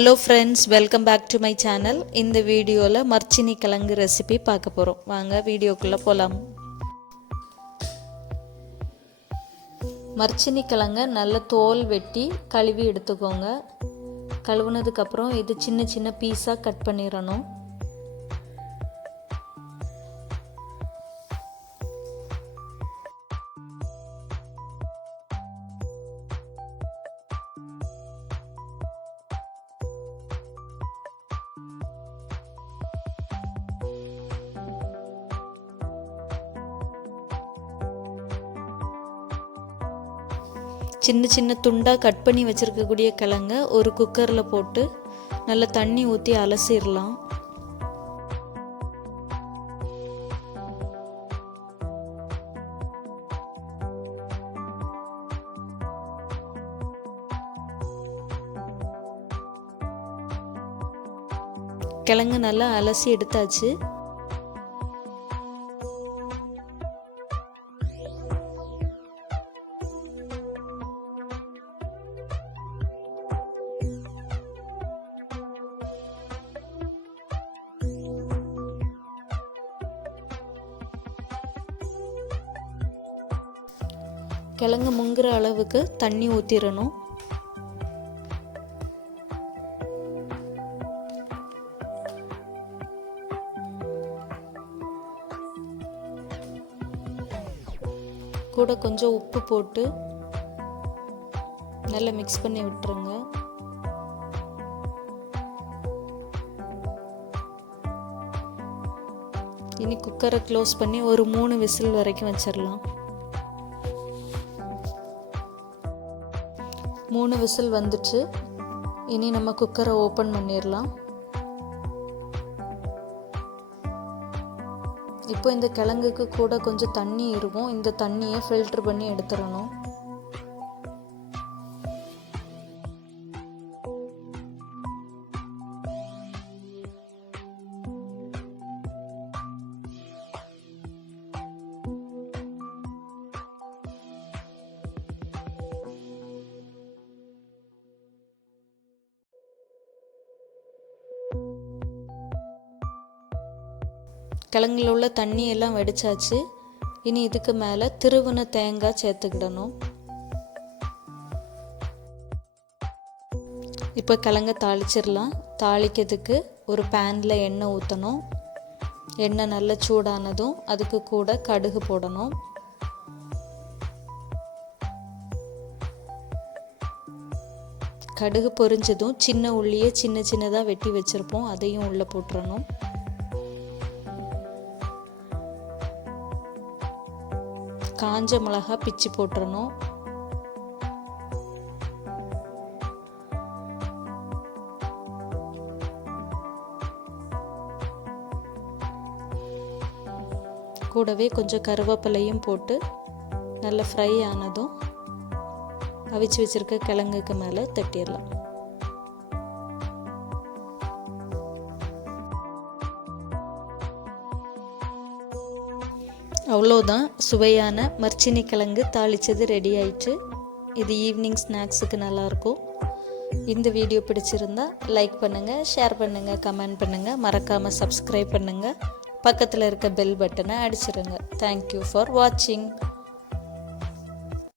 Hello friends, welcome back to my channel. இந்த வீடியோல மர்ச்சினி கிழங்கு ரெசிபி பார்க்க போறோம். வாங்க வீடியோக்குள்ள போலாம். மர்ச்சினி கிழங்க நல்ல தோல் வெட்டி கழுவி எடுத்துக்கோங்க. கழுவுனதுக்கு அப்புறம் இது சின்ன சின்ன பீஸா கட் பண்ணிரணும். சின்ன சின்ன துண்டாக கட் பண்ணி வச்சுருக்கக்கூடிய கிழங்க ஒரு குக்கரில் போட்டு நல்லா தண்ணி ஊற்றி அலசிடலாம். கிழங்கு நல்லா அலசி எடுத்தாச்சு. கிழங்கு முங்குற அளவுக்கு தண்ணி ஊற்றிடணும். கூட கொஞ்சம் உப்பு போட்டு நல்லா மிக்ஸ் பண்ணி விட்டுருங்க. இனி குக்கரை க்ளோஸ் பண்ணி ஒரு 3 விசில் வரைக்கும் வச்சிடலாம். 3 விசில் வந்துச்சு. இனி நம்ம குக்கரை ஓப்பன் பண்ணிடலாம். இப்போ இந்த கிழங்குக்கு கூட கொஞ்சம் தண்ணி இருக்கும். இந்த தண்ணியை ஃபில்டர் பண்ணி எடுத்துடணும். கிழங்குல உள்ள தண்ணி எல்லாம் வடிச்சாச்சு. இனி இதுக்கு மேலே திருவுன தேங்காய் சேர்த்துக்கிடணும். இப்போ கிழங்க தாளிச்சிடலாம். தாளிக்கிறதுக்கு ஒரு பேனில் எண்ணெய் ஊற்றணும். எண்ணெய் நல்லா சூடானதும் அதுக்கு கூட கடுகு போடணும். கடுகு பொரிஞ்சதும் சின்ன உள்ளியை சின்ன சின்னதாக வெட்டி வச்சுருப்போம், அதையும் உள்ளே போட்டுறணும். காஞ்ச மிளகா பிச்சு போட்டுறணும். கூடவே கொஞ்சம் கருவேப்பிலையும் போட்டு நல்லா ஃப்ரை ஆனதும் அவிச்சு வச்சிருக்க கிழங்குக்கு மேலே தட்டிடலாம். அவ்வளோதான், சுவையான மர்ச்சினி கிழங்கு தாளித்தது ரெடி ஆயிடுச்சு. இது ஈவினிங் ஸ்நாக்ஸுக்கு நல்லாயிருக்கும். இந்த வீடியோ பிடிச்சிருந்தா லைக் பண்ணுங்கள், ஷேர் பண்ணுங்கள், கமெண்ட் பண்ணுங்கள், மறக்காமல் சப்ஸ்கிரைப் பண்ணுங்கள், பக்கத்தில் இருக்க பெல் பட்டனை அடிச்சிடுங்க. தேங்க்யூ ஃபார் வாட்சிங்.